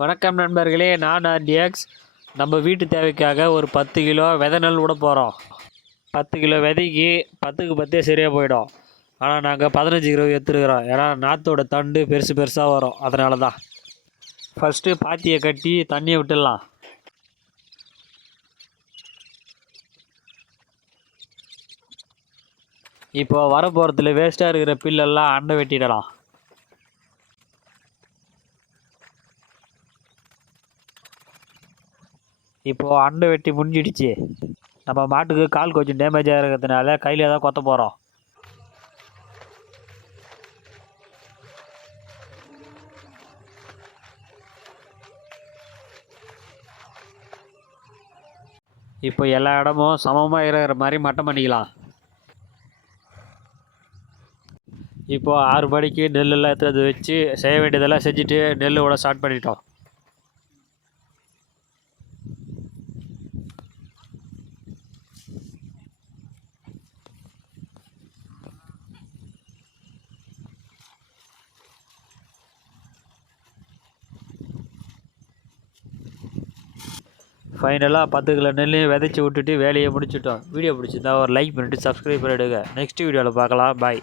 வணக்கம் நண்பர்களே நான் ஆர்டிஎக்ஸ் நம்ம வீட்டு தேவைக்காக ஒரு பத்து கிலோ விதை நெல் விட போகிறோம் பத்து கிலோ விதைக்கு பத்துக்கு பத்தே சரியாக போயிடும். ஆனால் நாங்கள் பதினஞ்சு கிலோ எடுத்துருக்குறோம். ஏன்னா நாற்றோட தண்டு பெருசு பெருசாக வரும். அதனால தான் ஃபஸ்ட்டு பாத்தியை கட்டி தண்ணியை விட்டுடலாம். இப்போ வர போகிறதுல வேஸ்ட்டாக இருக்கிற பில்லெல்லாம் அண்டை வெட்டிடலாம். இப்போது அண்டை வெட்டி முடிஞ்சிடுச்சு. நம்ம மாட்டுக்கு கால் கொஞ்சம் டேமேஜ் ஆகிறதுனால கையில் தான் கொத்த போகிறோம் இப்போ எல்லா இடமும் சமமாக இருக்கிற மாதிரி மட்டம் பண்ணிக்கலாம். இப்போ ஆறு மணிக்கு நெல்லெல்லாம் எடுத்து வச்சு செய்ய வேண்டியதெல்லாம் செஞ்சுட்டு நெல் விட ஸ்டார்ட் பண்ணிட்டோம். ஃபைனலாக பத்து கிலோ நெல்லையும் விதைச்சி விட்டுட்டு வேலையை முடிச்சிட்டோம். வீடியோ பிடிச்சிருந்தா ஒரு லைக் பண்ணிவிட்டு சப்ஸ்கிரைப் பண்ணிவிடுங்க நெக்ஸ்ட் வீடியோவில் பார்க்கலாம். பாய்